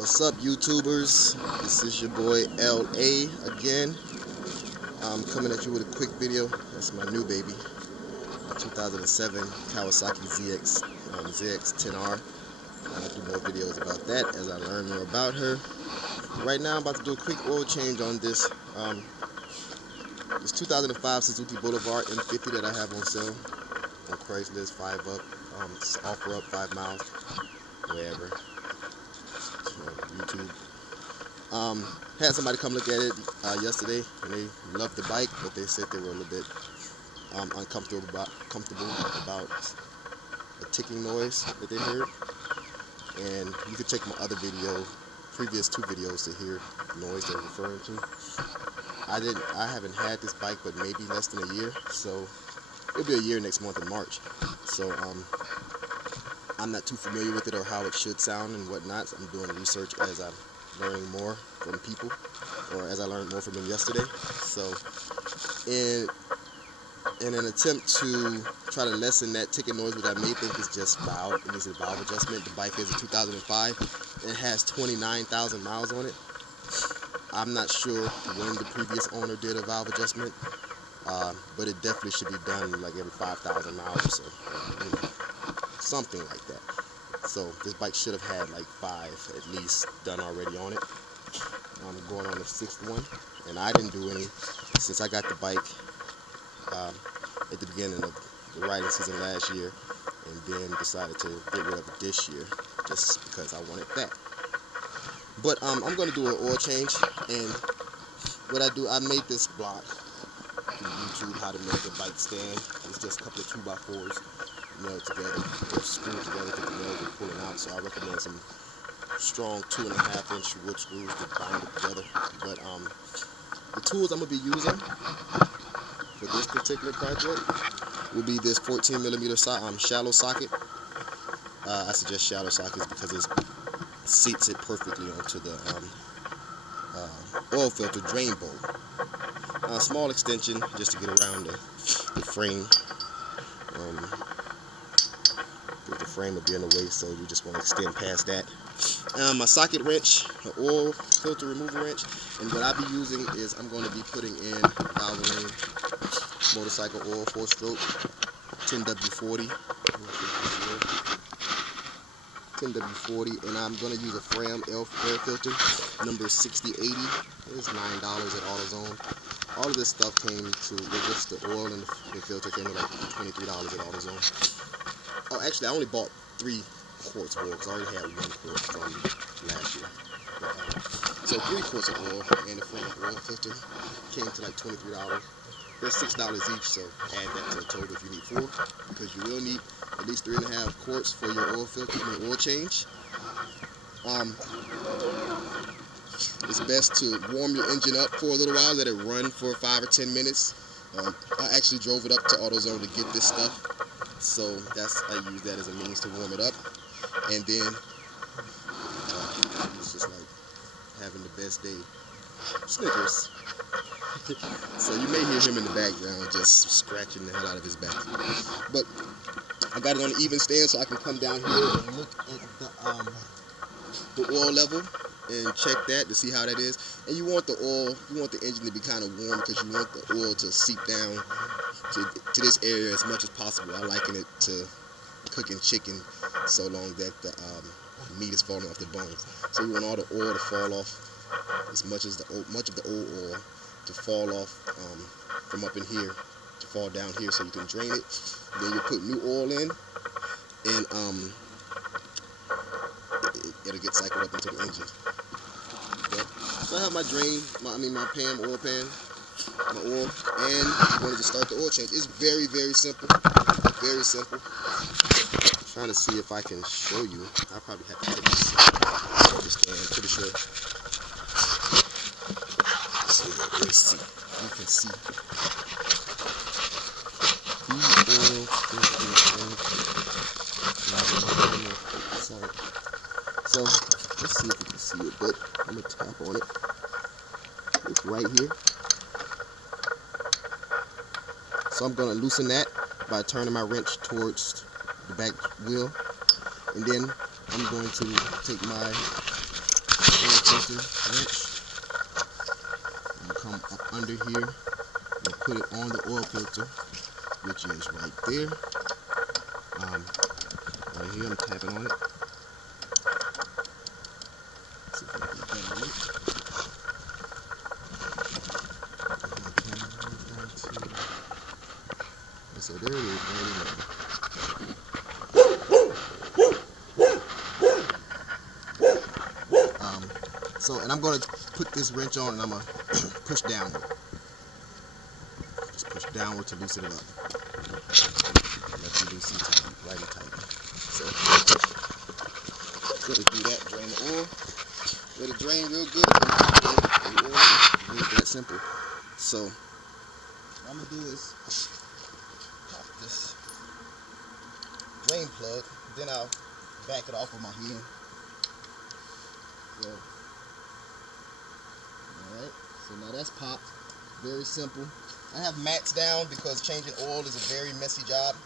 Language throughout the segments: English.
What's up, YouTubers? This is your boy LA again. I'm coming at you with a quick video. That's my new baby, 2007 Kawasaki ZX-10R. I'll do more videos about that as I learn more about her. Right now, I'm about to do a quick oil change on this 2005 Suzuki Boulevard M50 that I have on sale on Craigslist. 5 up, offer up 5 miles, wherever. YouTube. Had somebody come look at it yesterday, and they loved the bike, but they said they were a little bit uncomfortable about a ticking noise that they heard. And you can check my other video, previous 2 videos, to hear the noise they're referring to. I haven't had this bike but maybe less than a year, so it'll be a year next month in March. So I'm not too familiar with it or how it should sound and whatnot. So I'm doing research as I'm learning more from people, or as I learned more from them yesterday. So in an attempt to try to lessen that ticking noise, which I may think is just valve, it needs a valve adjustment. The bike is a 2005. It has 29,000 miles on it. I'm not sure when the previous owner did a valve adjustment, but it definitely should be done like every 5,000 miles or so. You know, something like that. So this bike should have had like 5 at least done already on it. I'm going on the 6th one, and I didn't do any since I got the bike at the beginning of the riding season last year, and then decided to get rid of it this year just because I wanted that. But I'm going to do an oil change, and what I do, I made this block from YouTube, how to make a bike stand. It's just a couple of 2x4s nailed together, or screwed together to the nails are pulling out. So I recommend some strong 2.5-inch wood screws to bind it together. But the tools I'm gonna be using for this particular project will be this 14mm shallow socket. I suggest shallow sockets because it seats it perfectly onto the oil filter drain bowl. A small extension just to get around the frame. The frame will be in the way, so you just want to extend past that. My socket wrench, an oil filter removal wrench, and what I'll be using is I'm going to be putting in Valvoline motorcycle oil 4-stroke 10W40, 10W40, and I'm going to use a Fram air filter number 6080. It's $9 at AutoZone. All of this stuff came to, with just the oil and the filter, came to like $23 at AutoZone. Oh, actually, I only bought 3 quarts of oil because I already had 1 quart from last year. So 3 quarts of oil and the Fram oil filter came to like $23. They're $6 each, so add that to the total if you need 4, because you will need at least 3.5 quarts for your oil filter and oil change. It's best to warm your engine up for a little while, let it run for 5 or 10 minutes. I actually drove it up to AutoZone to get this stuff, so I use that as a means to warm it up. And then it's just like having the best day. Snickers. So you may hear him in the background just scratching the hell out of his back. But I got it on an even stand so I can come down here and look at the oil level and check that to see how that is. And you want the oil, you want the engine to be kind of warm because you want the oil to seep down to this area as much as possible. I liken it to cooking chicken so long that the meat is falling off the bones. So you want all the oil to fall off, as much of the old oil to fall off from up in here, to fall down here so you can drain it. Then you put new oil in, and it'll get cycled up into the engine. But, so I have my drain, my pan, oil pan, my oil, and I'm going to just start the oil change. It's very, very simple. Very simple. I'm trying to see if I can show you. I'll probably have to take this stand. I'm pretty sure. Let's see. You can see. So let's see if you can see it, but I'm gonna tap on it. It's right here. So I'm gonna loosen that by turning my wrench towards the back wheel, and then I'm going to take my oil filter wrench. I'm gonna come up under here and put it on the oil filter, which is right there. Right here, I'm tapping on it. See if I can get better look. So there it is, and I'm going to put this wrench on and I'm going to push downward. Just push downward to loosen it up. Let it loosen tight, righty tight. So, going to do that, drain the oil. Let it drain real good. It's that simple. So, what I'm going to do is pop this drain plug, then I'll back it off with my hand. So, alright, so now that's popped. Very simple. I have mats down because changing oil is a very messy job.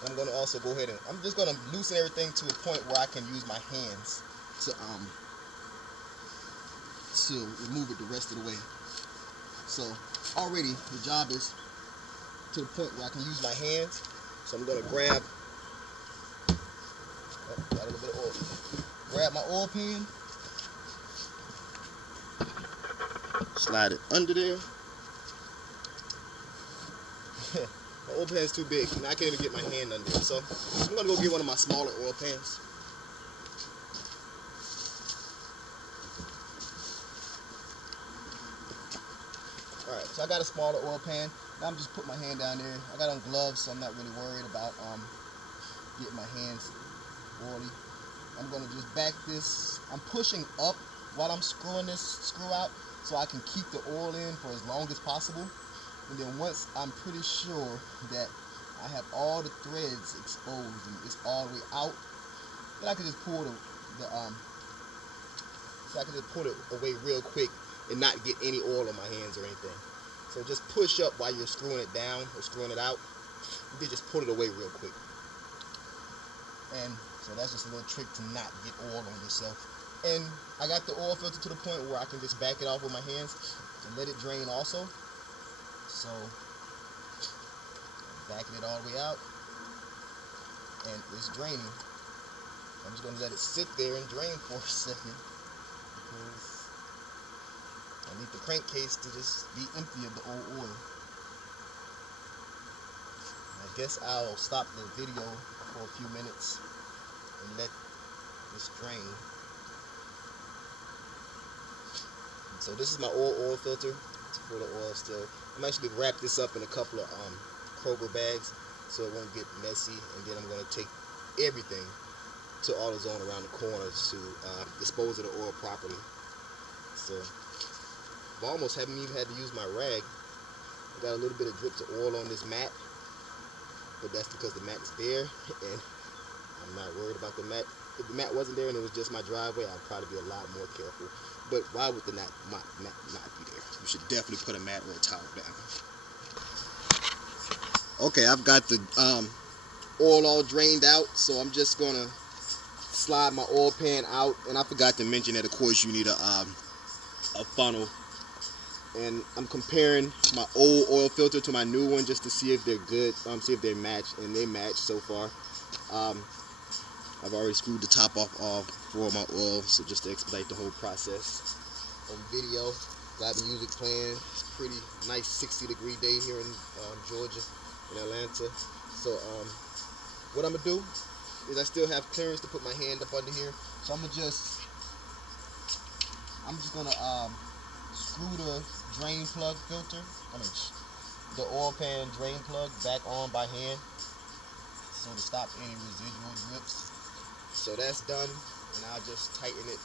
And I'm going to also go ahead and I'm just going to loosen everything to a point where I can use my hands to remove it the rest of the way. So already the job is to the point where I can use my hands. So I'm going to grab, got a little bit of oil. Grab my oil pan, slide it under there. My oil pan is too big, and I can't even get my hand under it. So I'm going to go get one of my smaller oil pans. Alright, so I got a smaller oil pan. Now I'm just putting my hand down there. I got on gloves, so I'm not really worried about getting my hands oily. I'm going to just back this. I'm pushing up while I'm screwing this screw out so I can keep the oil in for as long as possible. And then once I'm pretty sure that I have all the threads exposed and it's all the way out, then I can just pull pull it away real quick and not get any oil on my hands or anything. So just push up while you're screwing it down or screwing it out. And then just pull it away real quick. And so that's just a little trick to not get oil on yourself. And I got the oil filter to the point where I can just back it off with my hands and let it drain also. So I'm backing it all the way out and it's draining. I'm just going to let it sit there and drain for a second because I need the crankcase to just be empty of the old oil. I guess I'll stop the video for a few minutes and let this drain. So this is my oil filter. It's full of oil still. I'm actually going to wrap this up in a couple of Kroger bags so it won't get messy, and then I'm going to take everything to AutoZone around the corner to dispose of the oil properly. So I almost haven't even had to use my rag. I got a little bit of drips of oil on this mat, but that's because the mat is there and I'm not worried about the mat. If the mat wasn't there and it was just my driveway, I'd probably be a lot more careful. But why would the mat not be there? You should definitely put a mat or a towel down. Okay, I've got the oil all drained out, so I'm just gonna slide my oil pan out. And I forgot to mention that, of course, you need a funnel. And I'm comparing my old oil filter to my new one just to see if they're good, see if they match, and they match so far. I've already screwed the top off for my oil, so just to expedite the whole process. On video, got the music playing. It's a pretty nice 60-degree day here in Georgia, in Atlanta. So what I'm gonna do is I still have clearance to put my hand up under here. So I'm just gonna screw the drain plug filter, the oil pan drain plug back on by hand, so to stop any residual drips. So that's done, and I'll just tighten it.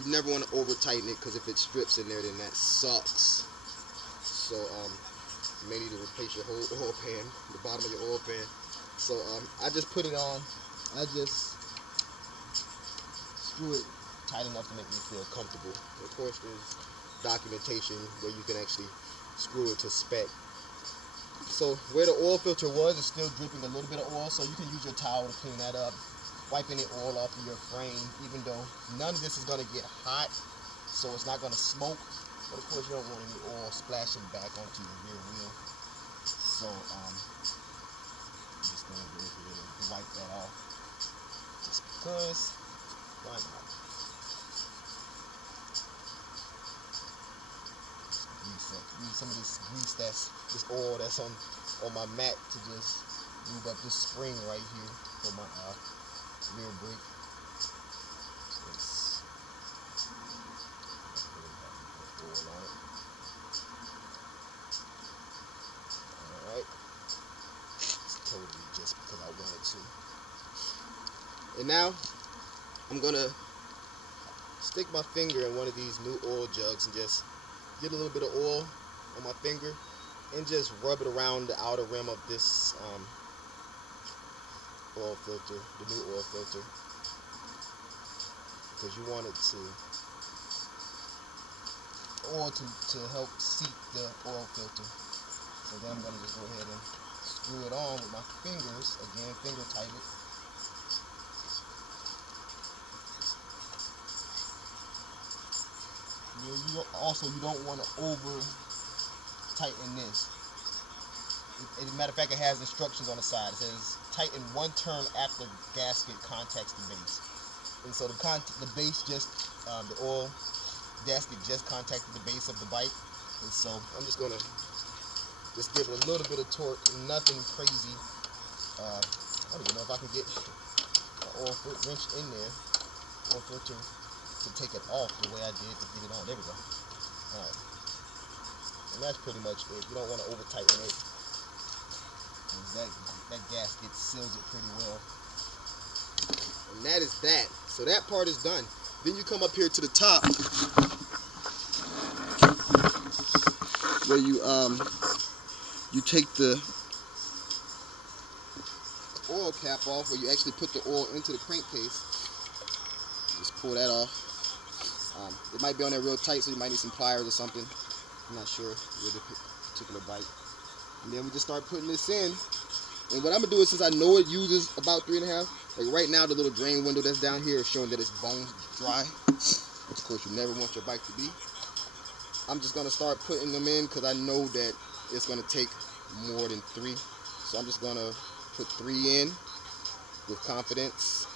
You never want to over tighten it because if it strips in there, then that sucks. So you may need to replace your whole oil pan, the bottom of your oil pan. So I just put it on. I just screw it tight enough to make me feel comfortable. Of course, there's documentation where you can actually screw it to spec. So where the oil filter was, it's still dripping a little bit of oil, so you can use your towel to clean that up. wiping the oil off of your frame, even though none of this is going to get hot, so it's not going to smoke. But of course, you don't want any oil splashing back onto your rear wheel. So I'm just going to go ahead and wipe that off, just because. Why not? Use some of this grease, this oil that's on my mat, to just lube up this spring right here for my rear brake. Oil on it. Alright. It's totally just because I wanted to. And now I'm gonna stick my finger in one of these new oil jugs and just get a little bit of oil on my finger and just rub it around the outer rim of this oil filter, the new oil filter, because you want it to help seat the oil filter. So then I'm going to just go ahead and screw it on with my fingers, again, finger tight it. You don't want to over tighten this. As a matter of fact, it has instructions on the side. It says tighten one turn after gasket contacts the base. And so the base just, the oil gasket just contacted the base of the bike. And so I'm just going to just give it a little bit of torque, nothing crazy. I don't even know if I can get an oil wrench in there, oil filter, to take it off the way I did to get it on. There we go. Alright. And that's pretty much it. You don't want to over tighten it. That gasket seals it pretty well. And that is that. So that part is done. Then you come up here to the top, where you take the oil cap off, where you actually put the oil into the crankcase. Just pull that off. It might be on there real tight, so you might need some pliers or something. I'm not sure with the particular bike. And then we just start putting this in. And what I'm gonna do is, since I know it uses about 3.5, like right now the little drain window that's down here is showing that it's bone dry, which of course you never want your bike to be. I'm just gonna start putting them in because I know that it's gonna take more than 3. So I'm just gonna put 3 in with confidence.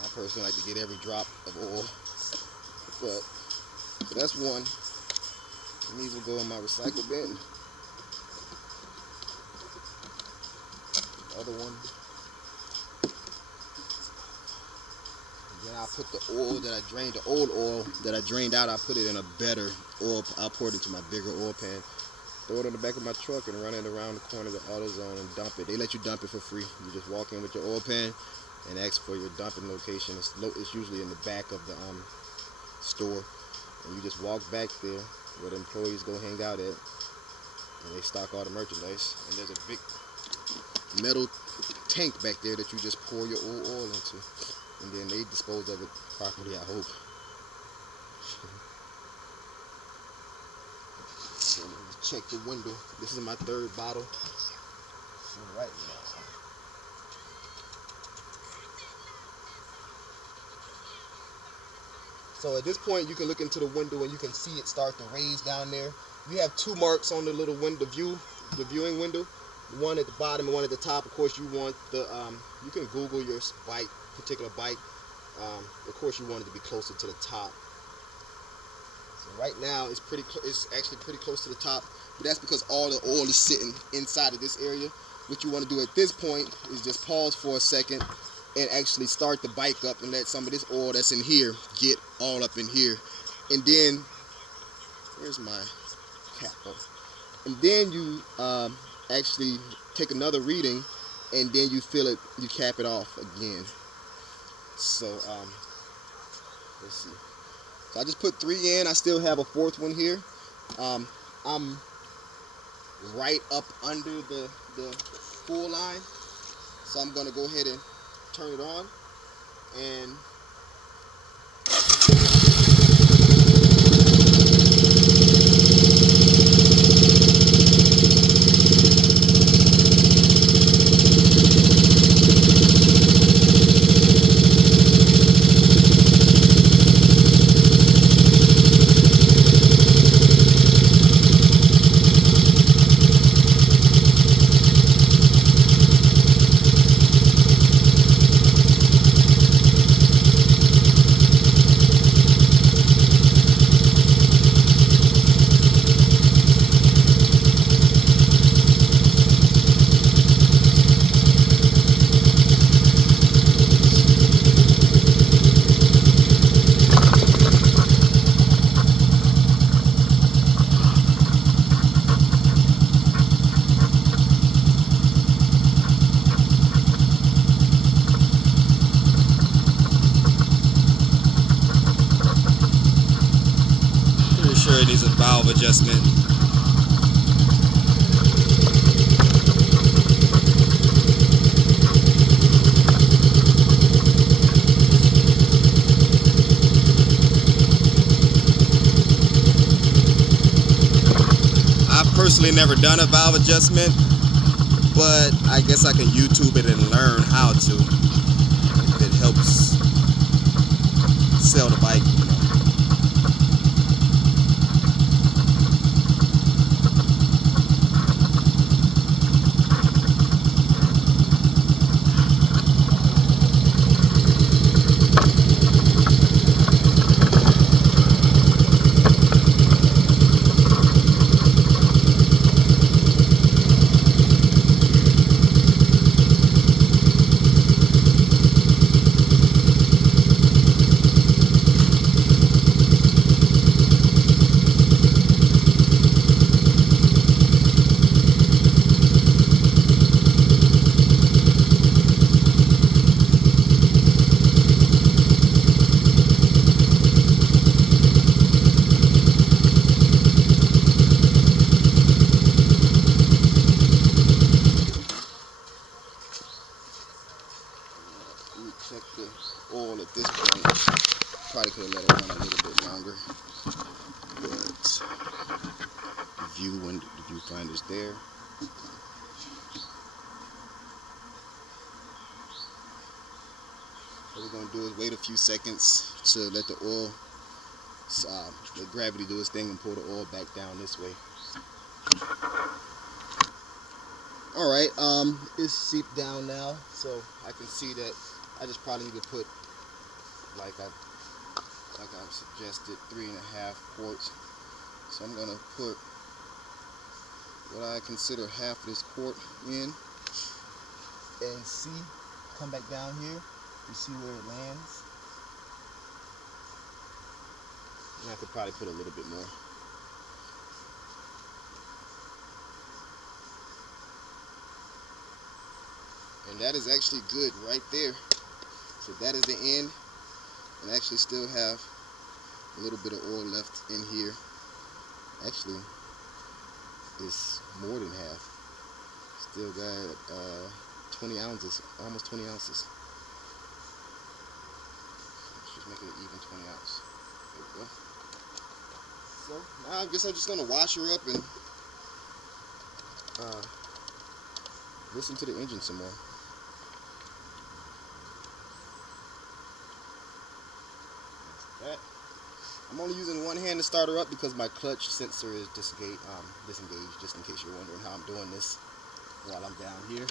I personally like to get every drop of oil, but so that's one. And these will go in my recycle bin. The other one. And then I'll put the oil that I drained, the old oil that I drained out, I'll put it in a better oil. I'll pour it into my bigger oil pan, throw it on the back of my truck, and run it around the corner of the AutoZone and dump it. They let you dump it for free. You just walk in with your oil pan and ask for your dumping location. It's usually in the back of the store, and you just walk back there where the employees go hang out at, and they stock all the merchandise. And there's a big metal tank back there that you just pour your oil into, and then they dispose of it properly, I hope. So let's check the window. This is my 3rd bottle. So right now, so at this point, you can look into the window and you can see it start to raise down there. You have 2 marks on the little window the viewing window. One at the bottom and one at the top. Of course, you want the you can Google your particular bike. Of course, you want it to be closer to the top. So right now, it's actually pretty close to the top, but that's because all the oil is sitting inside of this area. What you want to do at this point is just pause for a second and actually start the bike up and let some of this oil that's in here get all up in here. And then, where's my cap on? And then you actually take another reading, and then you fill it, you cap it off again. So let's see. So I just put 3 in. I still have a 4th one here. I'm right up under the full line, so I'm gonna go ahead and turn it on and sure it needs a valve adjustment. I've personally never done a valve adjustment, but I guess I can YouTube it and learn how to. If it helps sell the bike, you know. Check the oil at this point. Probably could have let it run a little bit longer, but the viewfinder's there. What we're gonna do is wait a few seconds to let the oil, let gravity do its thing and pull the oil back down this way. All right, it's seeped down now, so I can see that I just probably need to put, like I've suggested, 3.5 quarts. So I'm gonna put what I consider half of this quart in, and see, come back down here, you see where it lands. And I could probably put a little bit more. And that is actually good right there. So that is the end. And I actually still have a little bit of oil left in here. Actually, it's more than half. Still got 20 ounces, almost 20 ounces. Just make it an even 20 ounce. There we go. So now I guess I'm just gonna wash her up and listen to the engine some more. That. I'm only using one hand to start her up because my clutch sensor is disengaged, just in case you're wondering how I'm doing this while I'm down here.